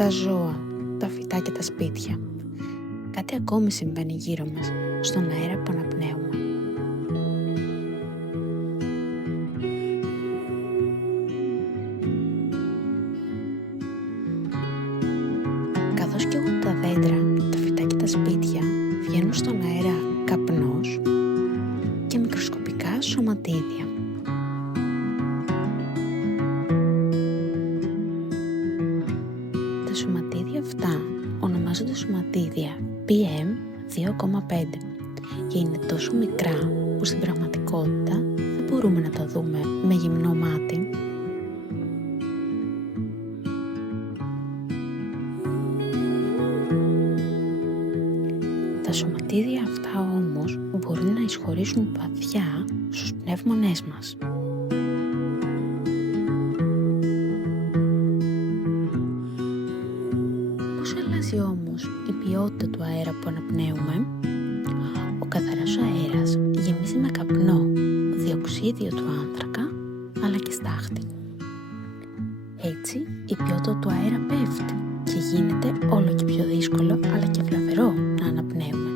τα ζώα, τα φυτά και τα σπίτια. Κάτι ακόμη συμβαίνει γύρω μας, στον αέρα που αναπνέουμε. Καθώς καίγονται τα δέντρα, τα φυτά και τα σπίτια, βγαίνουν στον αέρα καπνός και μικροσκοπικά σωματίδια. Τα σωματίδια αυτά ονομάζονται σωματίδια PM2,5 και είναι τόσο μικρά που στην πραγματικότητα δεν μπορούμε να τα δούμε με γυμνό μάτι. Τα σωματίδια αυτά όμως μπορούν να εισχωρήσουν βαθιά στους πνεύμονές μας. Πώς αλλάζει όμως η ποιότητα του αέρα που αναπνέουμε? Ο καθαρός αέρας γεμίζει με καπνό, διοξείδιο του άνθρακα, αλλά και στάχτη. Έτσι, η ποιότητα του αέρα πέφτει και γίνεται όλο και πιο δύσκολο, αλλά και βλαβερό να αναπνέουμε,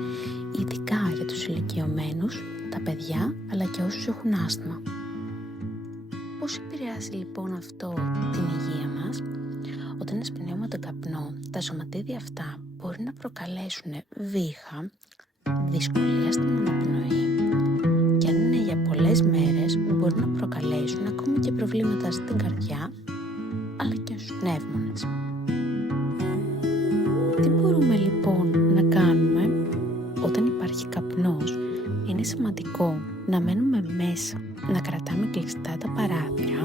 ειδικά για τους ηλικιωμένους, τα παιδιά, αλλά και όσους έχουν άσθμα. Πώς επηρεάζει λοιπόν αυτό την υγεία μας? Όταν εισπνέουμε τον καπνό, τα σωματίδια αυτά μπορεί να προκαλέσουν βήχα, δυσκολία στην αναπνοή και αν είναι για πολλές μέρες μπορεί να προκαλέσουν ακόμη και προβλήματα στην καρδιά, αλλά και στους πνεύμονες. Τι μπορούμε λοιπόν να κάνουμε όταν υπάρχει καπνός? Είναι σημαντικό να μένουμε μέσα, να κρατάμε κλειστά τα παράθυρα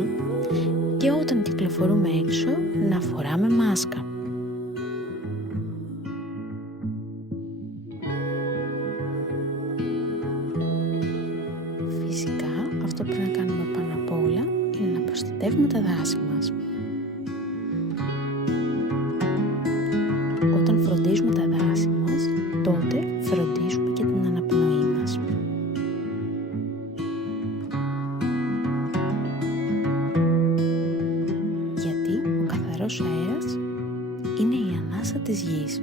και όταν κυκλοφορούμε έξω να φοράμε μάσκα. Φυσικά αυτό που πρέπει να κάνουμε πάνω απ' όλα είναι να προστατεύουμε τα δάση μας. Όταν φροντίζουμε τα δάση μας, τότε φροντίζουμε και την αναπνοή μας. Γιατί ο καθαρός αέρας είναι η ανάσα της γης.